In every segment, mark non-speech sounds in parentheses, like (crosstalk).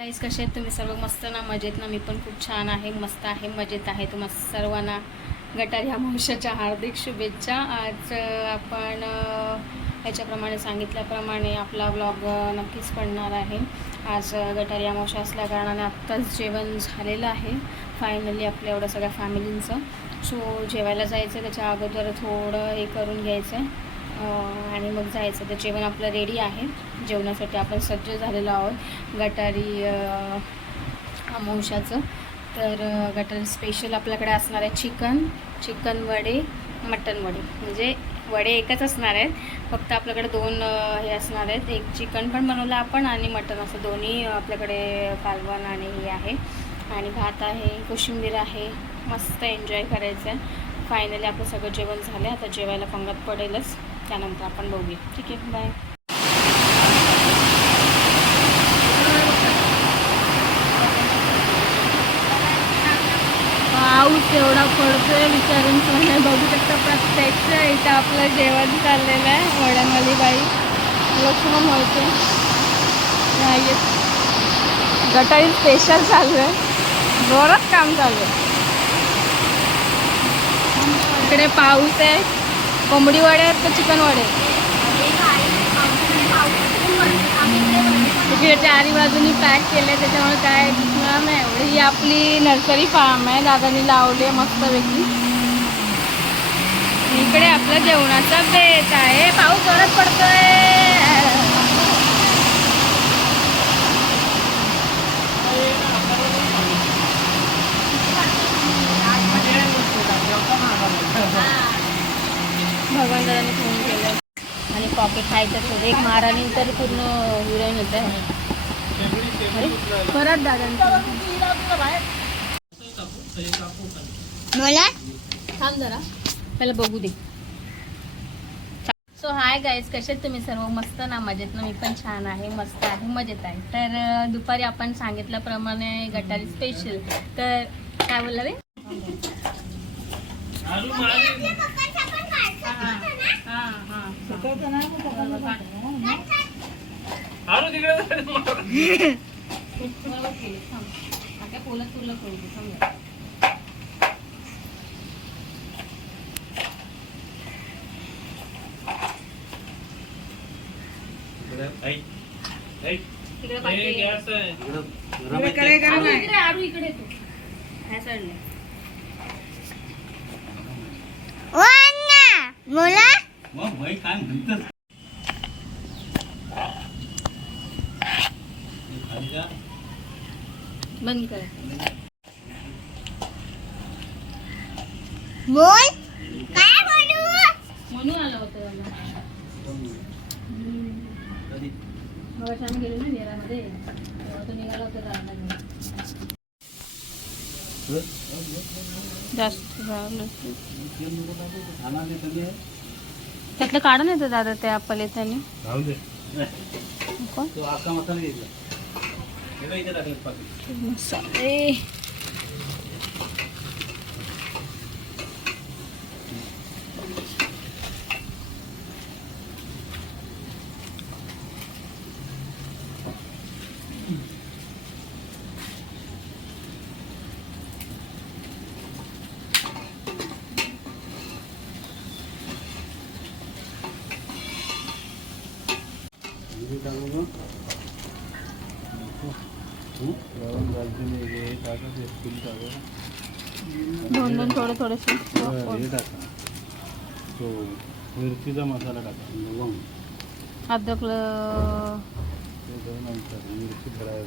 Guys कसे आहेत तुम्ही सर्व? मस्त ना मजेत ना? मी पण खूप छान आहे मस्त आहे मजेत आहे. तुम्हा सर्वांना गटार ह्या मावशाच्या हार्दिक शुभेच्छा. आज आपण ह्याच्याप्रमाणे याच्याप्रमाणे सांगितल्याप्रमाणे आपला ब्लॉग नक्कीच पडणार आहे. आज गटार या मावशा असल्या कारणाने आत्ताच जेवण झालेलं आहे. फायनली आपल्या एवढ्या सगळ्या फॅमिलींचं सो जेवायला जायचं त्याच्या अगोदर थोडं हे करून घ्यायचं आहे आणि मग जायचं. तर जेवण आपलं रेडी आहे. जेवणासाठी आपण सज्ज झालेलो आहोत. गटारी अं, अमावश्याचं तर गटारी स्पेशल आपल्याकडे असणार आहे चिकन चिकन वडे मटन वडे. म्हणजे वडे एकच असणार आहेत. फक्त आपल्याकडे दोन हे असणार आहेत. एक चिकन पण बनवलं आपण आणि मटन असं दोन्ही आपल्याकडे कालवण आणि हे आहे. आणि भात आहे कोशिंबीर आहे. मस्त एन्जॉय करायचं आहे. फायनली आपलं सगळं जेवण झालं आता जेवायला पंगत पडेलच. त्यानंतर आपण बघूया. ठीक आहे बाय पाऊस एवढा पडतोय विचारून नाही बघू शकता प्रत्यक्ष. इथं आपलं जेवण चाललेलं आहे वड्यामध्ये बाई लक्ष्मण होते. नाही गटारी स्पेशल चालू आहे. जोरात काम चालू आहे. इकडे पाऊस आहे. कोंबडी वडे आहेत का चिकन वडे? तिकडे चारी बाजूनी पॅक केले त्याच्यामुळे काय दिसणार नाही एवढी. ही आपली नर्सरी फार्म आहे दादानी लावली आहे मस्तपैकी. इकडे आपलं जेवणाचा बेत आहे. पाऊस जोरात पडतोय. भगवंताने फोन केलं आणि पॉकेट खायचं थोडं. एक महाराणी तरी पूर्ण हिरोईन होत आहे. परत दादा मला थांब जरा. त्याला बघू दे. सो हाय गाईज कसे आहेत तुम्ही सर्व? मस्त ना? मजेत ना? मी पण छान आहे. मस्त आहे मजेत आहे. तर दुपारी आपण सांगितल्याप्रमाणे गटारी स्पेशल तर काय बोलला रे? हां हां बरोबर केली थांब आता बोलत तुला कळू समजा तिकडे बाकी आहे. आरू इकडे आरू इकडे तू ह्या साईडला वान्ना मला मग भाई काय म्हणतस बंद कर बोल काय बोलू म्हणून आलं होतं मग आम्ही गेलो ना नेरामध्ये तेव्हा तो निघाला होता जायला घेऊन. जास्त. त्यातलं काढा नाही तर दादा ते आपले त्याने मसाला घेतला हे काय इथे टाकलं पाकीट मसाले हे टाकू का लवंग दालचिनी हे टाका ते फुल टाका दोन दोन थोडे थोडेसे हे टाका. तो मिरचीचा मसाला टाका लवंग नंतर मिरची भरायला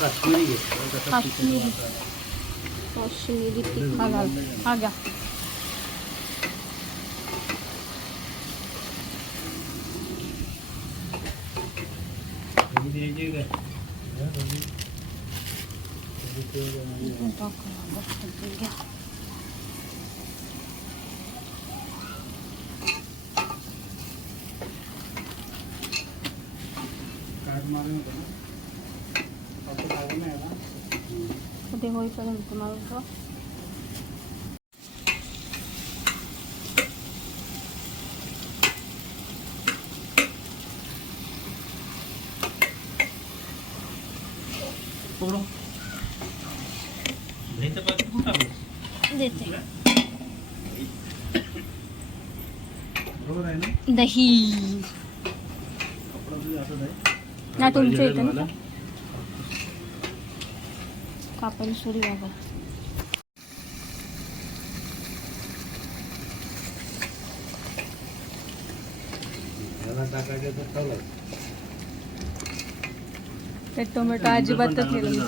काश्मीरी घे. तसा तिखट काश्मीरी. मसाला. काश्मीरी तिखा घाल हा घ्या दही द्यायची काय हं, दही. दही ते आणि- घ्या कार्ड मारून होतं ना? फक्त कार्ड नाही आहे ना? ते होईपर्यंत मग दहीचं पाकीट कुठं टाकलं? देते बरोबर आहे ना दही नाही तुमच्या इथे ना कापायला सुरी ठेवलं ते टोमॅटो अजिबातच नाही.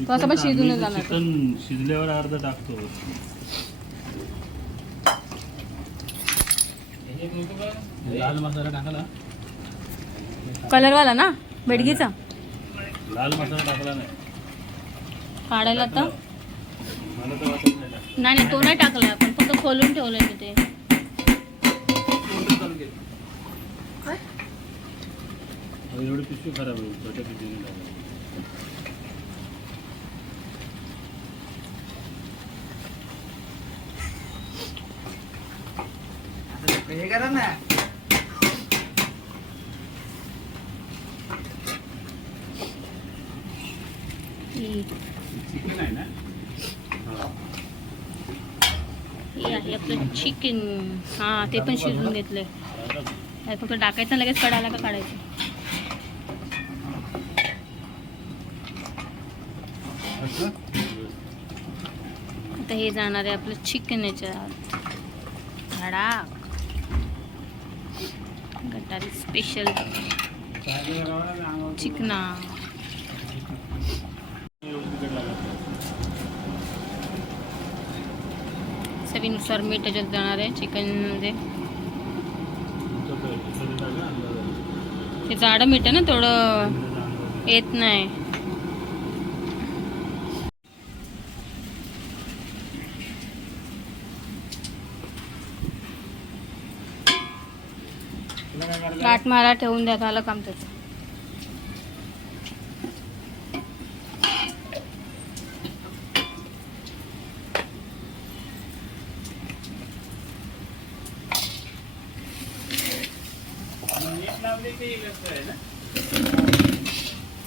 तो असं पण शिजून जाणार. चिकन शिजल्यावर अर्ध टाकतो. लाल मसाला टाकला. कलरवाला ना? बेडगीचा लाल मसाला टाकला नाही. काढायला तर? नाही तो नाही टाकला आपण. फक्त खोलून ठेवलंय मी ते. हे करा ना. ही चिकन आहे ना? हा. आहे आपलं चिकन हा ते पण शिजून घेतलंय. फक्त टाकायचं लगेच कडायला का काढायचं? आता हे जाणार आहे आपलं चिकन याच्यात धडाक गटारी स्पेशल चिकना एवढं तिखट लागत नाही. चवीनुसार मीठ त्याच्यात जाणार आहे. चिकनमध्ये ते जाडं मीठ आहे ना थोडं येत नाही. लाट मारा ठेवून द्या झालं काम त्याचं.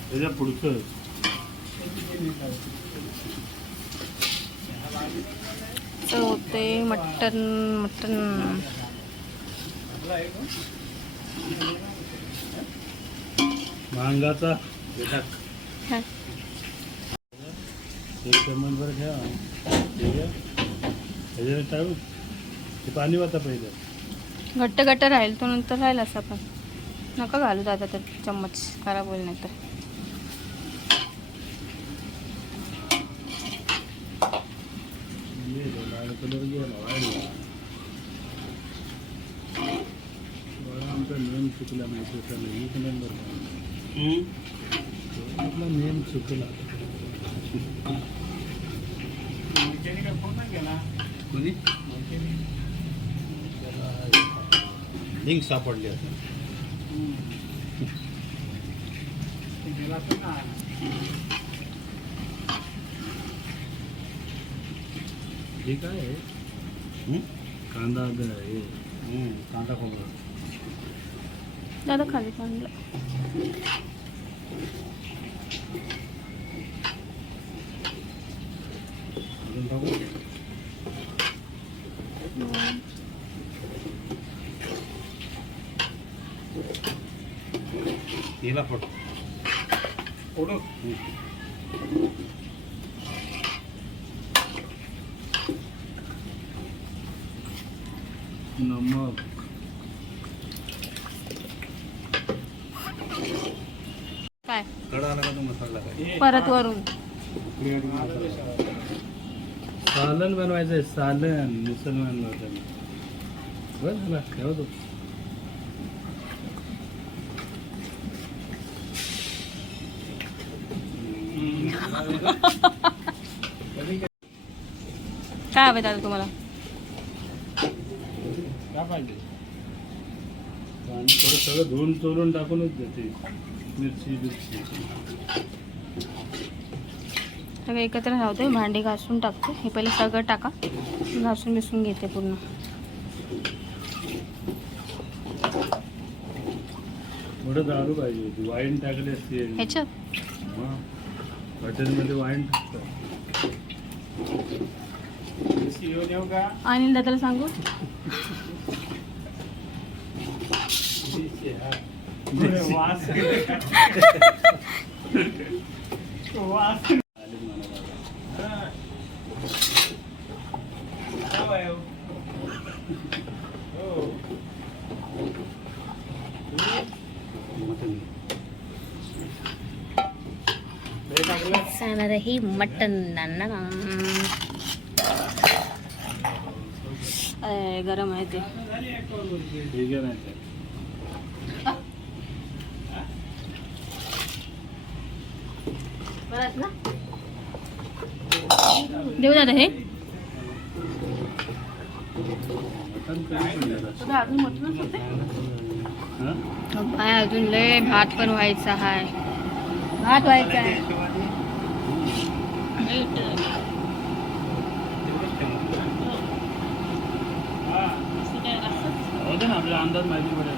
त्याच्या पुढचं. होते मटन मटन. मांगाचा टाक. एक चम्मच बरं ठेवा ठीक आहे. ह्याच्याने टाकू ते पाणी वाचा पहिलं. घट्ट घट्ट राहील तो नंतर राहील असं पण. नका घालू दादा तर चम्मच खराब होईल नाही तर नेम चुकला माहिती एक नंबर आपला नेम चुकला कोणी? लिंक सापडली आता हे काय आहे कांदा ग- हे कांदा खोबरा दादा खाली चांगलं अजून टाकू फोडो नमक. काय? कडा आला का तो मसाला काय? परत वरून. सालन बनवायचं आहे सालन मुसलमान लोकांना बस झाला ठेवतो काय हवं दादा तुम्हाला? काय पाहिजे? आणि थोडं सगळं धुवून चोरून टाकूनच देते. मिरची बिरची. सगळं एकत्र राहते भांडी घासून टाकते. हे पहिले सगळं टाका. घासून बिसून घेते पूर्ण. थोडं दारू पाहिजे होती. वाईन टाकली असती. ह्याच्यात? हॉटेलमध्ये वाईन अनिल दादाला सांगू? (laughs) जाणार (laughs) ही मटन गरम आहे ते ठीक आहे नाही ते. देऊ दादा हे? हा? अजून लय भात पण व्हायचा आहे भात व्हायचा आहे होऊ दे ना आपला अंदाज माहिती पडेल.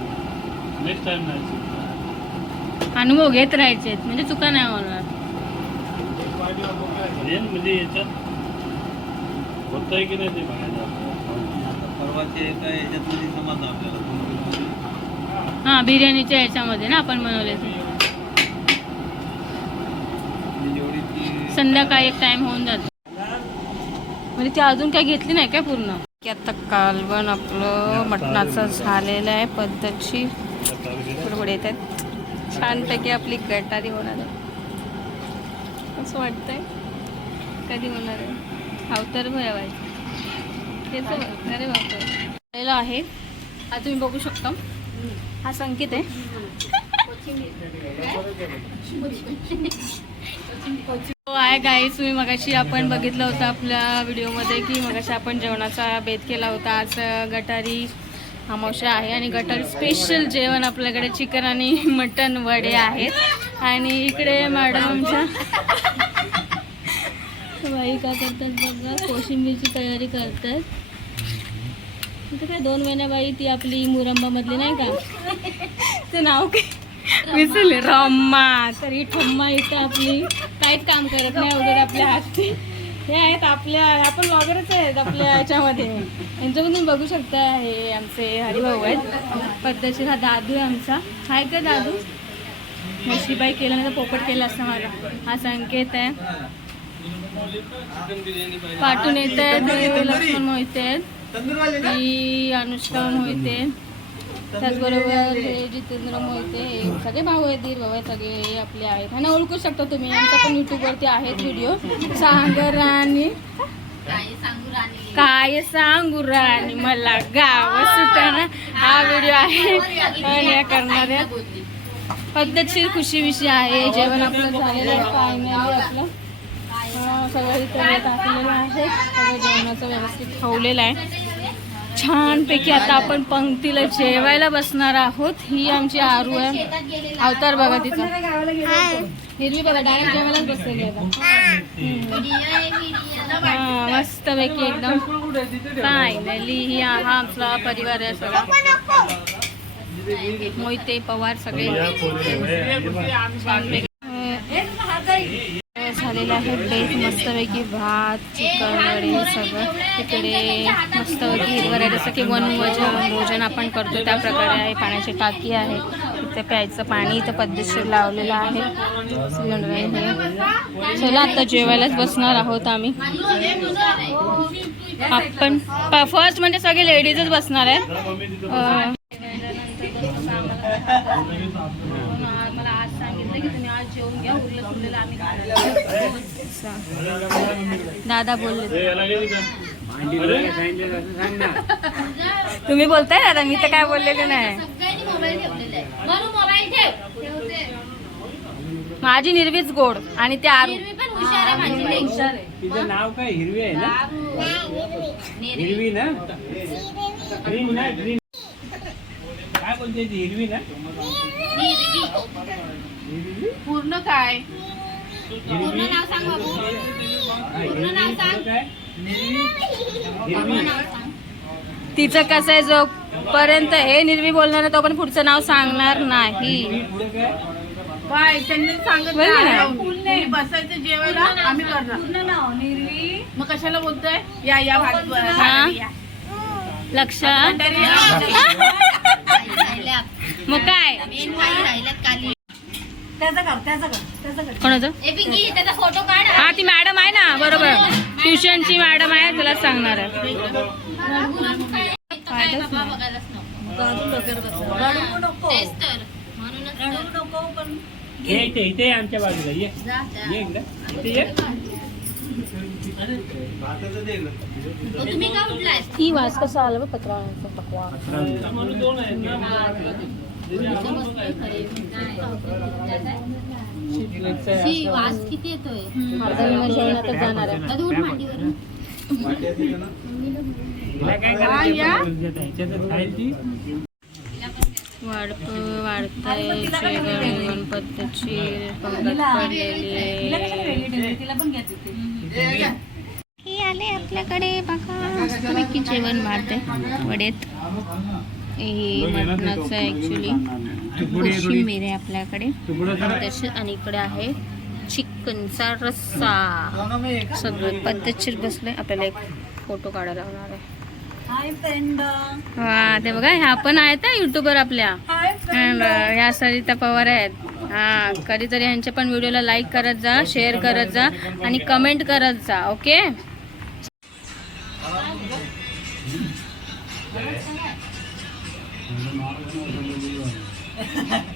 नेक्स्ट टाइम नाही. अनुभव घेत राहायचे म्हणजे चुका नाही होणार. म्हणजे याच्यात होतंय की नाही ते बघायचं. परवाचे समजलं आपल्याला. हा बिर्याणीच्या याच्यामध्ये ना आपण बनवले ते म्हणजे जेवढी ती संध्याकाळी एक टाइम होऊन जातो. म्हणजे ती अजून काही घेतली नाही काय पूर्ण? की आता कालवण आपलं मटणाचं झालेलं आहे पद्धतशीर. बरोबर येत आहेत. छानपैकी आपली गटारी होणार आहे. असं वाटतंय. कधी होणार आहे? अवतार भयावायचं तेच अरे बापरे. आलेलं आहे. हा तुम्ही बघू शकता. हा संकेत आहे. हाय गाईस तुम्ही मगाशी आपण बघितलं होतं आपल्या व्हिडिओमध्ये की मगाशी आपण जेवणाचा बेत केला होता. आज गटारी अमावश्या आहे आणि गटारी स्पेशल जेवण आपल्याकडे चिकन आणि (laughs) मटन वडे आहेत. आणि इकडे मॅडम आमच्या बाई काय करतात बघा कोशिंबीरची तयारी करतात. इथे काय दोन महिन्या बाई ती आपली मुरंबामधली नाही का? ते नाव काय? विसरले रम्मा. तर ही ठम्मा इथं आपली काहीच काम करत नाही वगैरे आपल्या हातची. हे आहेत आपल्या आपण वगैरेच आहेत आपल्या याच्यामध्ये. यांच्यामधून बघू शकता हे आमचे हरिभाऊ आहेत. पद्धतशीर हा दादू आहे आमचा. हाय का दादू? नशीबाई केलं नाही तर पोपट केला असता माझा हा संकेत आहे. पाठून येत आहेत लक्ष्मण मोहिते आहेत. ही अनुष्का मोहिते त्याचबरोबर हे जितेंद्र मोहिते हे सगळे भाऊ आहेत धीर भाऊ आहेत सगळे हे आपले आहेत. ह्यांना ओळखू शकता तुम्ही. यांचा पण युट्यूबवरती आहेत व्हिडिओ सांगर राणी. काय सांगू राणी? मला गाव सुटाना हा व्हिडिओ आहे. करणाऱ्या पद्धतशीर खुशी विषय आहे. जेवण आपलं झालेलं आहे. नाही आपलं. सगळं इथे टाकलेलं आहे. सगळं जेवणाचं व्यवस्थित ठेवलेलं आहे. छानपैकी आता आपण पंक्तीला जेवायला बसणार आहोत. ही आमची आरू आहे. अवतार बघा तिचा. हिरवी बघा डायरेक्ट जेवायलाच बसलेली आहे आता. हा. मस्त पैकी एकदम. फायनली ही हा आमचा परिवार आहे सगळा. मोहिते पवार सगळे. छानपैकी झालेलं आहे. बेस मस्तपैकी भात चिकन वडे सगळं तिकडे मस्तपैकी हिरवं जसं की वन वजन भोजन आपण करतो त्या प्रकारे आहे. पाण्याची टाकी आहे. इथे प्यायचं पाणी इथं पद्धतशीर लावलेलं आहे. सिलेंडर आहे हे चला आता जेवायलाच बसणार आहोत आम्ही. आपण फर्स्ट म्हणजे सगळे लेडीजच बसणार आहेत. सांगितलं की तुम्ही आज जेवून घ्या उरलं सुरलेलं आम्ही अच्छा. दादा बोलले. हे, तुम्ही बोलताय दादा मी तर काय बोललेले नाही. माझी निर्वीच गोड आणि ते आरू. तिचं नाव काय? हिरवी आहे ना? हिरवी ना? ग्रीन ना? ग्रीन काय बोलते ती? हिरवी ना? पूर्ण काय? पूर्ण नाव सांग काय? तिचं कसं आहे जोपर्यंत हे निर्वी बोलणार आहे, तोपर्यंत पुढचं नाव सांगणार नाही. काय? त्यांनी सांगितलं बरं ना. आहे, तुम्ही बसायचं जेवायला आम्ही करणार. पूर्ण नाव निर्वी. मग कशाला बोलतोय? या या भात हा? या. या. (laughs) मग काय? त्याचं कर त्याचं कर त्याचं कर. कोणाचं? ए पिंकी त्याचा फोटो काढ. हा ती मॅडम आहे ना बरोबर. ट्युशनची मॅडम आहे तुला सांगणार आहे. आमच्या बाजूला ये. तुम्ही का उठलाय ही वास कसा आला बघ पत्राचा पकवा. शी, वास किती येतोय? अर्धा जेवणातच म्हणजे जाणार आहे. उठ मांडीवरून. तिला काय करायचं ही आले आपल्याकडे बघा. पैकी जेवण आहे वडेत. हे मटणाचं ॲक्च्युली कोशिंबीर आहे आपल्याकडे. तसे आणि इकडे आहे चिकनचा रस्सा. सगळं पद्धतशीर बसले आपल्याला एक फोटो काढायला लावणार आहे. हा ते बघा ह्या पण आहेत ना युट्यूबर आपल्या. ह्या सरिता पवार आहेत. हा कधीतरी ह्यांच्या पण व्हिडिओला लाईक करत जा शेअर करत जा आणि कमेंट करत जा ओके (laughs) (laughs)